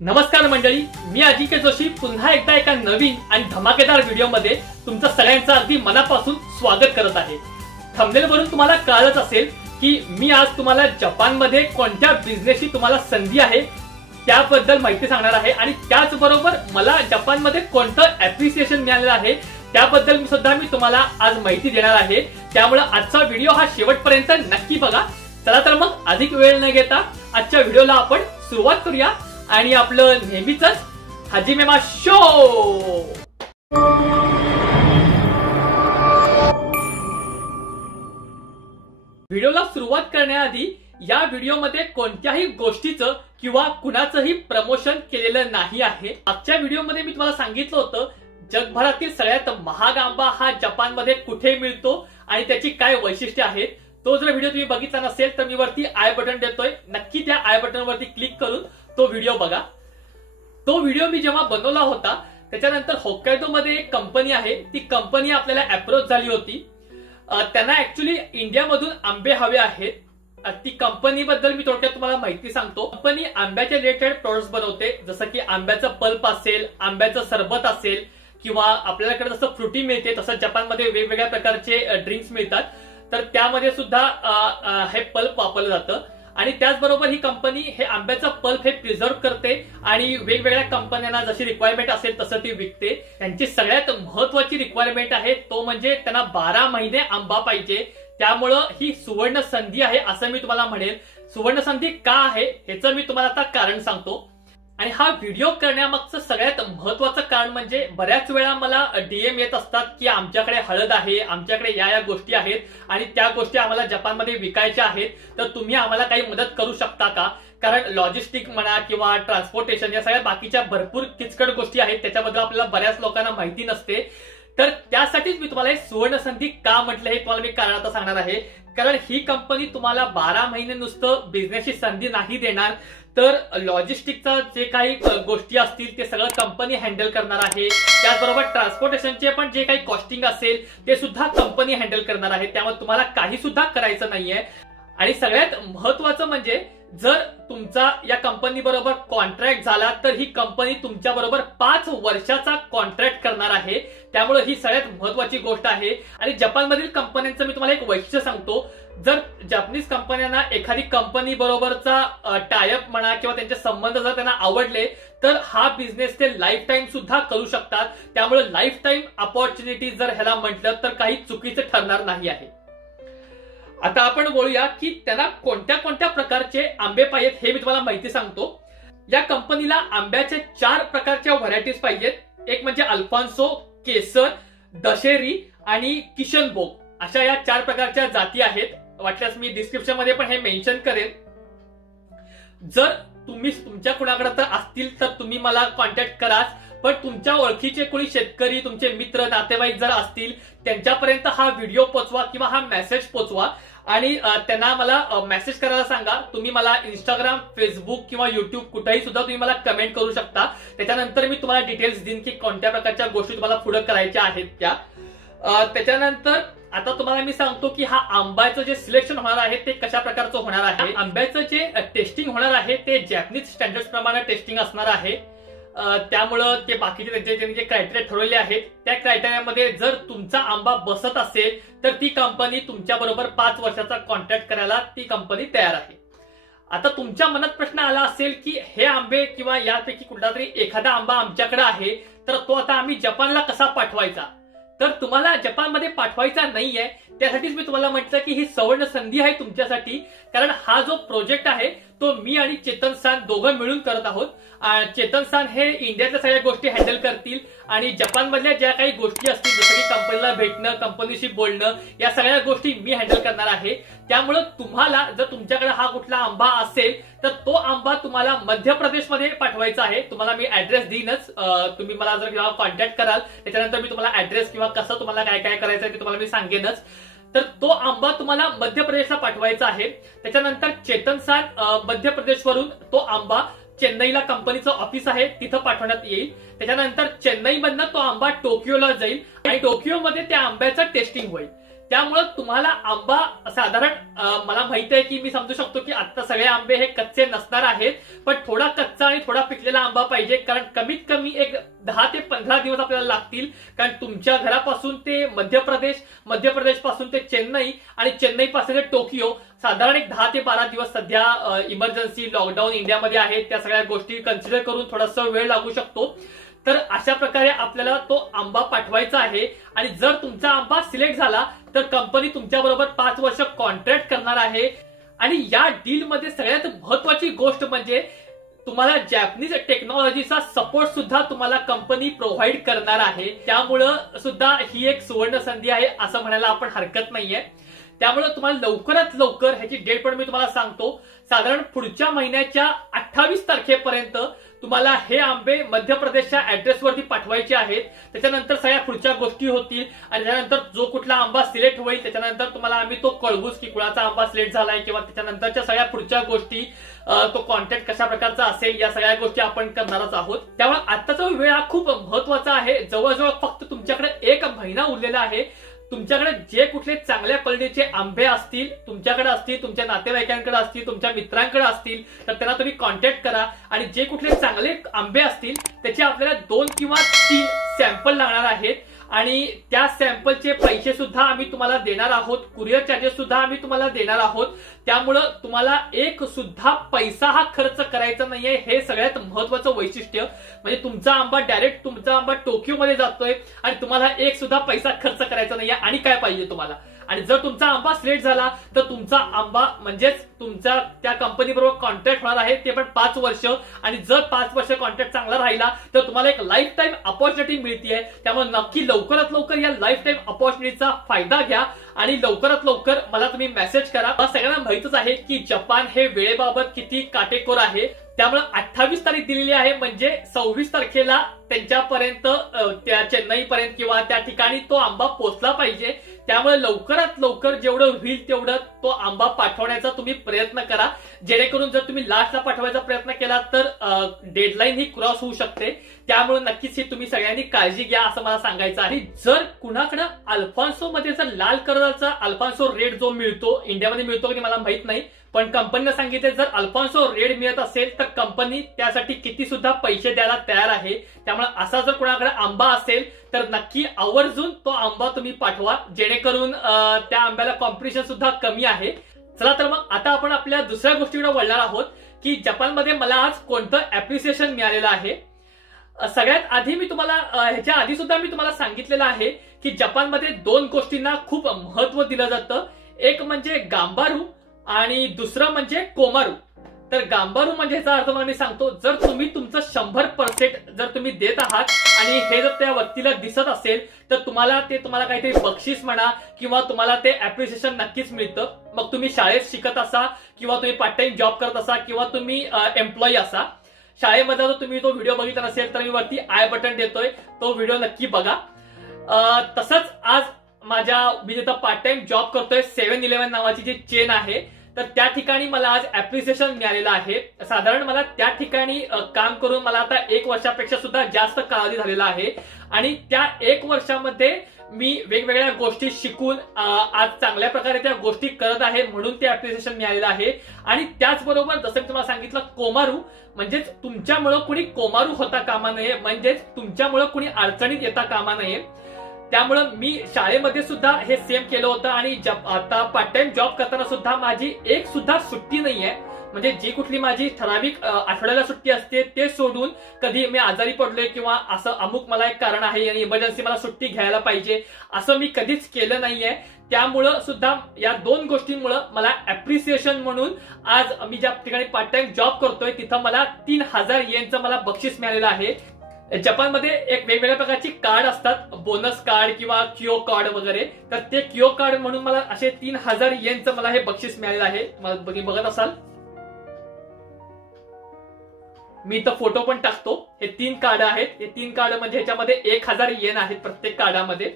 नमस्कार मंडळी, मी अजिंक्य जोशी पुन्हा एकदा एका नवीन आणि धमाकेदार व्हिडिओमध्ये तुमचं सगळ्यांचं अगदी मनापासून स्वागत करत आहे। थंबनेलवरून तुम्हाला कळलंच असेल की मी आज तुम्हाला जपानमध्ये कोणत्या बिझनेसची तुम्हाला संधी आहे त्याबद्दल माहिती सांगणार आहे आणि त्याचबरोबर मला जपानमध्ये कोणतं ॲप्रिसिएशन मिळालेलं आहे त्याबद्दल मी तुम्हाला आज माहिती देणार आहे। त्यामुळे आजचा व्हिडिओ हा शेवटपर्यंत नक्की बघा। चला तर मग अधिक वेळ न घेता आजच्या व्हिडिओला आपण सुरुवात करूया आणि आपलं नेहमीच हाजिमेमा शो। व्हिडिओला सुरुवात करण्याआधी या व्हिडिओमध्ये कोणत्याही गोष्टीचं किंवा कुणाचंही प्रमोशन केलेलं नाही आहे। आजच्या व्हिडिओमध्ये मी तुम्हाला सांगितलं होतं जगभरातील सगळ्यात महाग आंबा हा जपानमध्ये कुठे मिळतो आणि त्याची काय वैशिष्ट्ये आहेत। तो जर व्हिडिओ तुम्ही बघितला नसेल तर मी वरती आय बटन देतोय, नक्की त्या आय बटन वरती क्लिक करून तो व्हिडिओ बघा। तो व्हिडिओ मी जेव्हा बनवला होता त्याच्यानंतर होक्कायडो मध्ये एक कंपनी आहे, ती कंपनी आपल्याला अप्रोच झाली होती। त्यांना ऍक्च्युली इंडियामधून आंबे हवे आहेत। ती कंपनी बद्दल मी थोडक्यात तुम्हाला माहिती सांगतो। कंपनी आंब्याच्या रिलेटेड प्रोडक्ट्स बनवते, जसं की आंब्याचं पल्प असेल, आंब्याचं सरबत असेल किंवा आपल्याकडे जसं फ्रुटी मिळते तसं जपानमध्ये वेगवेगळ्या प्रकारचे ड्रिंक्स मिळतात, तर त्यामध्ये सुद्धा हे पल्प वापरलं जातं। आणि त्याचबरोबर ही कंपनी हे आंब्याचं पल्प हे प्रिझर्व्ह करते आणि वेगवेगळ्या कंपन्यांना जशी रिक्वायरमेंट असेल तसं ती विकते। त्यांची सगळ्यात महत्वाची रिक्वायरमेंट आहे तो म्हणजे त्यांना 12 महिने आंबा पाहिजे। त्यामुळं ही सुवर्ण संधी आहे असं मी तुम्हाला म्हणेल। सुवर्ण संधी का आहे ह्याचं मी तुम्हाला आता कारण सांगतो। आणि हा व्हिडिओ करण्यामागचं सगळ्यात महत्वाचं कारण म्हणजे बऱ्याच वेळा मला डीएम येत असतात की आमच्याकडे हळद आहे, आमच्याकडे या गोष्टी आहेत आणि त्या गोष्टी आम्हाला जपानमध्ये विकायच्या आहेत, तर तुम्ही आम्हाला काही मदत करू शकता का? कारण लॉजिस्टिक म्हणा किंवा ट्रान्सपोर्टेशन या सगळ्या बाकीच्या भरपूर किचकट गोष्टी आहेत, त्याच्याबद्दल आपल्याला बऱ्याच लोकांना माहिती नसते। तर त्यासाठीच मी तुम्हाला सुवर्ण संधी का म्हटलं हे तुम्हाला मी कारण आता सांगणार आहे। कारण ही कंपनी तुम्हाला 12 महिने नुसतं बिझनेसची संधी नाही देणार, तर लॉजिस्टिकचा जे काही गोष्टी असतील ते सगळं कंपनी हँडल करणार आहे। त्याचबरोबर ट्रान्सपोर्टेशनचे पण जे काही कॉस्टिंग असेल ते सुद्धा कंपनी हँडल करणार आहे। त्यामुळे तुम्हाला काही सुद्धा करायचं नाहीये। आणि सगळ्यात महत्वाचं म्हणजे जर तुमचा या कंपनी बरोबर कॉन्ट्रॅक्ट झाला तर ही कंपनी तुमच्या बरोबर 5 वर्षाचा कॉन्ट्रॅक्ट करणार आहे। त्यामुळे ही सगळ्यात महत्वाची गोष्ट आहे। आणि जपानमधील कंपन्यांचं मी तुम्हाला एक वैशिष्ट्य सांगतो, जर जपानीज कंपन्यांना एखादी कंपनी बरोबरचा टायअप म्हणा किंवा त्यांचे संबंध जर त्यांना आवडले तर हा बिझनेस ते लाईफ टाईम सुद्धा करू शकतात। त्यामुळे लाईफ टाईम अपॉर्च्युनिटी जर ह्याला म्हटलं तर काही चुकीचं ठरणार नाही आहे। आता आपण बोलूया की त्यांना कोणत्या कोणत्या प्रकारचे आंबे पाहिजेत हे मी तुम्हाला माहिती सांगतो। या कंपनीला आंब्याचे 4 प्रकारच्या व्हरायटीज पाहिजेत। एक म्हणजे अल्फान्सो, केसर, दशेरी आणि किशनभोग, अशा या 4 प्रकारच्या जाती आहेत। वाटल्यास मी डिस्क्रिप्शन मध्ये पण हे मेन्शन करेन। जर तुम्ही तुमच्या कुणाकडे तर असतील तर तुम्ही मला कॉन्टॅक्ट कराच, पण तुमच्या ओळखीचे कोणी शेतकरी, तुमचे मित्र नातेवाईक जर असतील त्यांच्यापर्यंत हा व्हिडिओ पोचवा किंवा हा मेसेज पोचवा आणि त्यांना मला मेसेज करायला सांगा। तुम्ही मला इंस्टाग्राम, फेसबुक किंवा युट्यूब कुठेही सुद्धा तुम्ही मला कमेंट करू शकता। त्याच्यानंतर मी तुम्हाला डिटेल्स देईन की कोणत्या प्रकारच्या गोष्टी तुम्हाला पुढे करायच्या आहेत त्या। त्याच्यानंतर आता तुम्हाला मी सांगतो की हा आंब्याचं जे सिलेक्शन होणार आहे ते कशा प्रकारचं होणार आहे। आंब्याचं जे टेस्टिंग होणार आहे ते जॅपनीज स्टँडर्ड्स प्रमाणे टेस्टिंग असणार आहे। त्यामुळं ते बाकीचे त्यांचे जे क्रायटेरिया ठरवले आहेत त्या क्रायटेरियामध्ये जर तुमचा आंबा बसत असेल तर ती कंपनी तुमच्या बरोबर 5 वर्षाचा कॉन्ट्रॅक्ट करायला ती कंपनी तयार आहे। आता तुमच्या मनात प्रश्न आला असेल की हे आंबे किंवा यापैकी कुठला तरी एखादा आंबा आमच्याकडे आहे तर तो आता आम्ही जपानला कसा पाठवायचा? तर तुम्हाला जपानमध्ये पाठवायचा नाहीये, त्यासाठीच मी तुम्हाला म्हटलं की ही सुवर्ण संधी आहे तुमच्यासाठी। कारण हा जो प्रोजेक्ट आहे तो मी आणि चेतन सान दोघं मिळून करत आहोत। चेतन सान हे इंडियातल्या सगळ्या गोष्टी हँडल करतील आणि जपानमधल्या ज्या काही गोष्टी असतील जसं की कंपनीला भेटणं, कंपनीशी बोलणं, या सगळ्या गोष्टी मी हँडल करणार आहे। त्यामुळे तुम्हाला जर तुमच्याकडे हा कुठला आंबा असेल तर तो आंबा तुम्हाला मध्य प्रदेशमध्ये पाठवायचा आहे। तुम्हाला मी ऍड्रेस देईनच, तुम्ही मला जर किंवा कॉन्टॅक्ट कराल त्याच्यानंतर मी तुम्हाला ऍड्रेस किंवा कसं तुम्हाला काय काय करायचं ते तुम्हाला मी सांगेनच। तर तो आंबा तुम्हाला मध्य प्रदेशला पाठवायचा आहे। त्याच्यानंतर चेतन सान मध्य प्रदेशवरून तो आंबा चेन्नईला कंपनीचं ऑफिस आहे तिथं पाठवण्यात येईल। त्याच्यानंतर चेन्नईमधनं तो आंबा टोकियोला जाईल आणि टोकियोमध्ये त्या आंब्याचं टेस्टिंग होईल। त्यामुळे तुम्हाला आंबा साधारण मला माहिती आहे की मी समजू शकतो की आता सगळे आंबे हे कच्चे नसणार आहेत, पण थोडा कच्चा आणि थोडा पिकलेला आंबा पाहिजे, कारण कमीत कमी एक 10 ते 15 दिवस आपल्याला लागतील. कारण तुमच्या घरापासून ते मध्य प्रदेश पासून ते चेन्नई आणि चेन्नई पासून ते टोकियो साधारण एक 10 ते 12 दिवस सध्या इमर्जन्सी लॉकडाऊन इंडियामध्ये आहे, त्या सगळ्या गोष्टी कन्सिडर करून थोडासा वेळ लागू शकतो. तर अशा प्रकारे आपल्याला तो आंबा पाठवायचा आहे. आणि जर तुमचा आंबा सिलेक्ट झाला तर कंपनी तुमच्या बरोबर 5 वर्ष कॉन्ट्रॅक्ट करणार आहे. आणि या डील मध्ये सगळ्यात महत्वाची गोष्ट म्हणजे तुम्हाला जॅपनीज टेक्नॉलॉजीचा सपोर्ट सुद्धा तुम्हाला कंपनी प्रोव्हाइड करणार आहे. त्यामुळं सुद्धा ही एक सुवर्ण संधी आहे असं म्हणायला आपण हरकत नाहीये. त्यामुळे तुम्हाला लवकरात लवकर ह्याची डेट पण मी तुम्हाला सांगतो, साधारण पुढच्या महिन्याच्या 28 तारखेपर्यंत तुम्हाला हे आंबे मध्य प्रदेशच्या ऍड्रेसवरती पाठवायचे आहेत. त्याच्यानंतर सगळ्या पुढच्या गोष्टी होतील आणि त्यानंतर जो कुठला आंबा सिलेक्ट होईल त्याच्यानंतर तुम्हाला आम्ही तो कळवूच की कुणाचा आंबा सिलेक्ट झालाय किंवा त्याच्यानंतरच्या सगळ्या पुढच्या गोष्टी, तो कॉन्टॅक्ट कशा प्रकारचा असेल, या सगळ्या गोष्टी आपण करणारच आहोत. त्यामुळे आत्ताचा वेळ हा खूप महत्वाचा आहे. जवळजवळ फक्त तुमच्याकडे 1 महिना उरलेला आहे. तुमच्याकडे जे कुठले चांगल्या क्वालिटीचे आंबे असतील, तुमच्याकडे असतील, तुमच्या नातेवाईकांकडे असतील, तुमच्या मित्रांकडे असतील, तर त्यांना तुम्ही कॉन्टॅक्ट करा. आणि जे कुठले चांगले आंबे असतील त्याचे आपल्याला 2 किंवा 3 सॅम्पल लागणार आहेत. आणि त्या सॅम्पलचे पैसे सुद्धा आम्ही तुम्हाला देणार आहोत, कुरिअर चार्जेस सुद्धा आम्ही तुम्हाला देणार आहोत. त्यामुळं तुम्हाला एक सुद्धा पैसा हा खर्च करायचा नाहीये. हे सगळ्यात महत्वाचं वैशिष्ट्य म्हणजे तुमचा आंबा टोकियोमध्ये जातोय आणि तुम्हाला एक सुद्धा पैसा खर्च करायचा नाहीये. आणि काय पाहिजे तुम्हाला, आणि जर तुमचा आंबा सिलेक्ट झाला तर तुमचा आंबा म्हणजेच तुमचा त्या कंपनी बरोबर कॉन्ट्रॅक्ट होणार आहे, ते पण 5 वर्ष. आणि जर 5 वर्ष कॉन्ट्रॅक्ट चांगला राहिला तर तुम्हाला एक लाईफ टाईम अपॉर्च्युनिटी मिळते. त्यामुळे नक्की लवकरात लवकर या लाईफ टाईम अपॉर्च्युनिटीचा फायदा घ्या आणि लवकरात लवकर मला तुम्ही मेसेज करा. सगळ्यांना माहितच आहे की जपान हे वेळेबाबत किती काटेकोर आहे. त्यामुळे 28 तारीख दिलेली आहे म्हणजे 26 तारखेला त्यांच्यापर्यंत, त्या चेन्नई पर्यंत किंवा त्या ठिकाणी तो आंबा पोहोचला पाहिजे. त्यामुळे लवकरात लवकर जेवढं होईल तेवढं तो आंबा पाठवण्याचा तुम्ही प्रयत्न करा, जेणेकरून जर तुम्ही लास्टला पाठवायचा प्रयत्न केला तर डेडलाईन ही क्रॉस होऊ शकते. त्यामुळे नक्कीच ही तुम्ही सगळ्यांनी काळजी घ्या असं मला सांगायचं आहे. जर कुणाकडे अल्फान्सो मध्ये जर लाल कलरचा अल्फान्सो रेड जो मिळतो, इंडियामध्ये मिळतो की मला माहित नाही, पण कंपनीने सांगितले जर अल्फान्सो रेड मिळत असेल तर कंपनी त्यासाठी किती सुद्धा पैसे द्यायला तयार आहे. त्यामुळे असा जर कुणाकडे आंबा असेल तर नक्की आवर्जून तो आंबा तुम्ही पाठवा, जेणेकरून त्या आंब्याला कॉम्पिटिशन सुद्धा कमी आहे. चला तर मग आता आपण आपल्या दुसऱ्या गोष्टीकडे वळणार आहोत की जपानमध्ये मला आज कोणतं अप्रिसिएशन मिळालेलं आहे. सगळ्यात आधी मी तुम्हाला ह्याच्या आधी सुद्धा मी तुम्हाला सांगितलेलं आहे की जपानमध्ये 2 गोष्टींना खूप महत्व दिलं जातं. एक म्हणजे गांबारू आणि दुसरं म्हणजे कोमारू. तर गांबारू म्हणजे याचा अर्थ मी सांगतो, जर तुम्ही तुमचं 100% जर तुम्ही देत आहात आणि हे जर त्या व्यक्तीला दिसत असेल तर तुम्हाला काहीतरी बक्षीस म्हणा किंवा तुम्हाला ते अप्रिसिएशन नक्कीच मिळतं. मग तुम्ही शाळेत शिकत असा किंवा तुम्ही पार्ट टाइम जॉब करत असा किंवा तुम्ही एम्प्लॉई असा. शाळेमध्ये जर तुम्ही तो व्हिडिओ बघितला नसेल तर मी वरती आय बटन देतोय, तो व्हिडिओ नक्की बघा. तसंच आज मी जिथं पार्ट टाइम जॉब करतोय 7-11 नावाची जी चेन आहे, तर त्या ठिकाणी मला आज अप्रिसिएशन मिळालेलं आहे. साधारण मला त्या ठिकाणी काम करून मला आता 1 वर्षापेक्षा सुद्धा जास्त कालावधी झालेला आहे. आणि त्या 1 वर्षामध्ये मी वेगवेगळ्या गोष्टी शिकून आज चांगल्या प्रकारे त्या गोष्टी करत आहे, म्हणून ते अप्रिसिएशन मिळालेलं आहे. आणि त्याचबरोबर जसं मी तुम्हाला सांगितलं, कोमारू म्हणजेच तुमच्यामुळे कुणी कोमारू होता कामा नये, म्हणजेच तुमच्यामुळे कुणी अडचणीत येता कामा नये. त्यामुळं मी शाळेमध्ये सुद्धा हे सेम केलं होतं आणि आता पार्ट टाइम जॉब करताना सुद्धा माझी एक सुद्धा सुट्टी नाहीये. म्हणजे जी कुठली माझी ठराविक आठवड्याला सुट्टी असते ते सोडून कधी मी आजारी पडलोय किंवा असं अमुक मला एक कारण आहे आणि इमर्जन्सी मला सुट्टी घ्यायला पाहिजे असं मी कधीच केलं नाहीये. त्यामुळं सुद्धा या 2 गोष्टींमुळे मला अप्रिसिएशन म्हणून आज मी ज्या ठिकाणी पार्ट टाइम जॉब करतोय तिथं मला 3000 येनचं मला बक्षीस मिळालेलं आहे. जपानमध्ये एक वेगवेगळ्या प्रकारची कार्ड असतात, बोनस कार्ड किंवा किओ कार्ड वगैरे. तर ते किओ कार्ड म्हणून मला असे 3000 येनचं मला हे बक्षीस मिळालेलं आहे. बघत असाल मी तर फोटो पण टाकतो. हे 3 कार्ड आहेत. हे 3 कार्ड म्हणजे ह्याच्यामध्ये 1000 येन आहेत प्रत्येक कार्डामध्ये.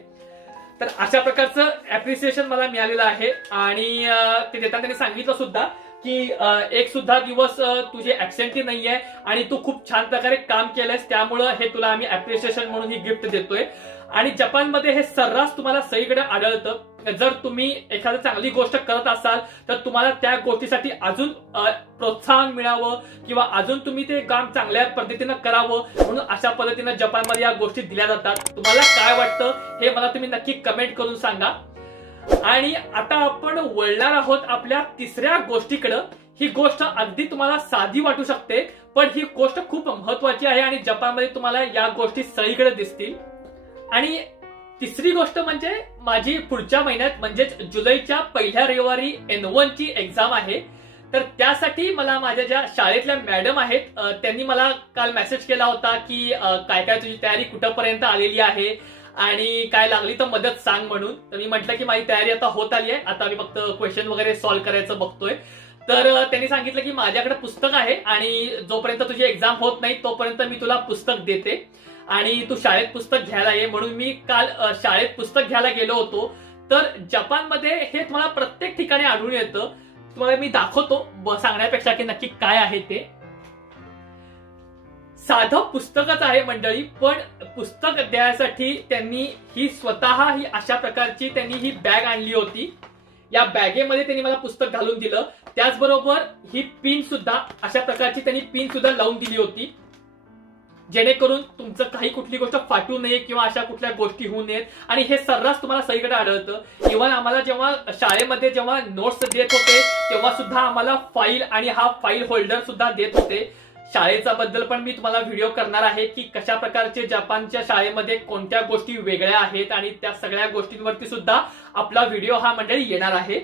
तर अशा प्रकारचं अप्रिसिएशन मला मिळालेलं आहे. आणि ते देताना त्यांनी सांगितलं सुद्धा की एक सुद्धा दिवस तुझे ऍबसेंटी नाहीये आणि तू खूप छान प्रकारे काम केलंयस, त्यामुळं हे तुला आम्ही अप्रिशिएशन म्हणून ही गिफ्ट देतोय. आणि जपानमध्ये हे सर्रास तुम्हाला सगळीकडे आढळतं. जर तुम्ही एखादी चांगली गोष्ट करत असाल तर तुम्हाला त्या गोष्टीसाठी अजून प्रोत्साहन मिळावं किंवा अजून तुम्ही ते काम चांगल्या पद्धतीनं करावं म्हणून अशा पद्धतीनं जपानमध्ये या गोष्टी दिल्या जातात. तुम्हाला काय वाटतं हे मला तुम्ही नक्की कमेंट करून सांगा. आणि आता आपण वळणार आहोत आपल्या तिसऱ्या गोष्टीकडे. ही गोष्ट अगदी तुम्हाला साधी वाटू शकते, पण ही गोष्ट खूप महत्वाची आहे आणि जपानमध्ये तुम्हाला या गोष्टी सगळीकडे दिसतील. आणि तिसरी गोष्ट म्हणजे माझी पुढच्या महिन्यात म्हणजेच जुलैच्या पहिल्या रविवारी N1 ची एक्झाम आहे. तर त्यासाठी मला माझ्या ज्या शाळेतल्या मॅडम आहेत त्यांनी मला काल मेसेज केला होता की काय काय तुझी तयारी कुठपर्यंत आलेली आहे आणि काय लागली तर मदत सांग म्हणून. तर मी म्हटलं की माझी तयारी आता होत आली आहे, आता मी फक्त क्वेश्चन वगैरे सॉल्व्ह करायचं बघतोय. तर त्यांनी सांगितलं की माझ्याकडे पुस्तक आहे आणि जोपर्यंत तुझी एक्झाम होत नाही तोपर्यंत मी तुला पुस्तक देते आणि तू शाळेत पुस्तक घ्यायला ये. म्हणून मी काल शाळेत पुस्तक घ्यायला गेलो होतो. तर जपानमध्ये हे तुम्हाला प्रत्येक ठिकाणी आढळून येतं. तुम्हाला मी दाखवतो सांगण्यापेक्षा की नक्की काय आहे ते. साधं पुस्तकच आहे मंडळी, पण पुस्तक द्यायसाठी त्यांनी ही स्वतः ही अशा प्रकारची त्यांनी ही बॅग आणली होती. या बॅगेमध्ये त्यांनी मला पुस्तक घालून दिलं. त्याचबरोबर ही पिन सुद्धा अशा प्रकारची त्यांनी पिन सुद्धा लावून दिली होती, जेणेकरून तुमचं काही कुठली गोष्ट फाटू नये किंवा अशा कुठल्या गोष्टी होऊ नयेत. आणि हे सर्रास तुम्हाला सगळीकडे आढळतं. इव्हन आम्हाला जेव्हा शाळेमध्ये जेव्हा नोट्स देत होते तेव्हा सुद्धा आम्हाला फाईल आणि हा फाईल होल्डर सुद्धा देत होते. शाळेचा बद्दल पण मी तुम्हाला व्हिडिओ करणार आहे की कशा प्रकारचे जपानच्या शाळेमध्ये कोणत्या गोष्टी वेगळ्या आहेत आणि त्या सगळ्या गोष्टींवरती सुद्धा आपला व्हिडिओ हा मंडळी येणार आहे.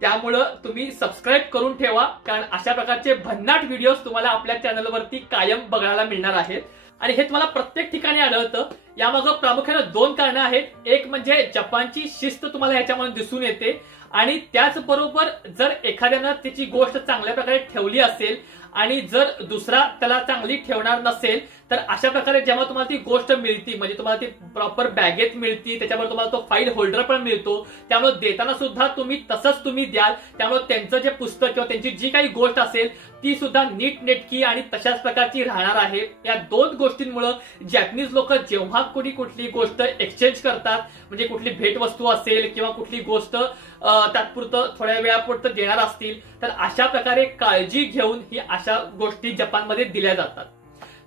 त्यामुळं तुम्ही सबस्क्राईब करून ठेवा, कारण अशा प्रकारचे भन्नाट व्हिडिओज तुम्हाला आपल्या चॅनलवरती कायम बघायला मिळणार आहेत. आणि हे तुम्हाला प्रत्येक ठिकाणी आढळतं. यामागं प्रामुख्याने दोन कारणं आहेत. एक म्हणजे जपानची शिस्त तुम्हाला ह्याच्यामध्ये दिसून येते आणि त्याचबरोबर जर एखाद्यानं त्याची गोष्ट चांगल्या प्रकारे ठेवली असेल आणि जर दुसरा त्याला चांगली ठेवणार नसेल तर अशा प्रकारे जेव्हा तुम्हाला ती गोष्ट मिळती म्हणजे तुम्हाला ती प्रॉपर बॅगेत मिळती, त्याच्यावर तुम्हाला तो फाईल होल्डर पण मिळतो. त्यामुळे देताना सुद्धा तुम्ही तसंच तुम्ही द्याल. त्यामुळे त्यांचं जे पुस्तक किंवा त्यांची जी काही गोष्ट असेल ती सुद्धा नीटनेटकी आणि तशाच प्रकारची राहणार आहे. या दोन गोष्टींमुळे जॅपनीज लोक जेव्हा कुठली गोष्ट एक्सचेंज करतात म्हणजे कुठली भेटवस्तू असेल किंवा कुठली गोष्ट तात्पुरतं थोड्या वेळापुरतं देणार असतील तर अशा प्रकारे काळजी घेऊन ही अशा गोष्टी जपानमध्ये दिल्या जातात.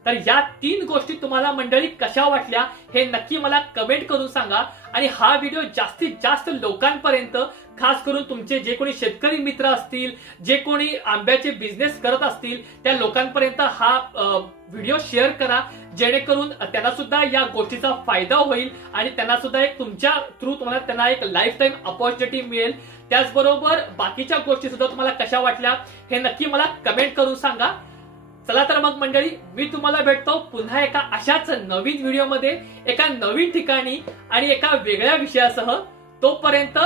तर या तीन गोष्टी तुम्हाला मंडळी कशा वाटल्या हे नक्की मला कमेंट करून सांगा. आणि हा व्हिडिओ जास्तीत जास्त लोकांपर्यंत, खास करून तुमचे जे कोणी शेतकरी मित्र असतील, जे कोणी आंब्याचे बिझनेस करत असतील त्या लोकांपर्यंत हा व्हिडिओ शेअर करा, जेणेकरून त्यांना सुद्धा या गोष्टीचा फायदा होईल आणि त्यांना सुद्धा एक तुमच्या थ्रू तुम्हाला त्यांना एक लाईफ टाईम अपॉर्च्युनिटी मिळेल. त्याचबरोबर बाकीच्या गोष्टी सुद्धा तुम्हाला कशा वाटल्या हे नक्की मला कमेंट करून सांगा. चला तर मग मंडळी, मी तुम्हाला भेटतो पुन्हा एका अशाच नवीन व्हिडिओमध्ये एका नवीन ठिकाणी आणि एका वेगळ्या विषयासह. तोपर्यंत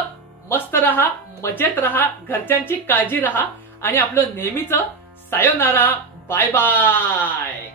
मस्त रहा, मजेत रहा, घरच्यांची काळजी रहा आणि आपलं नेहमीच सायोनारा, बाय बाय.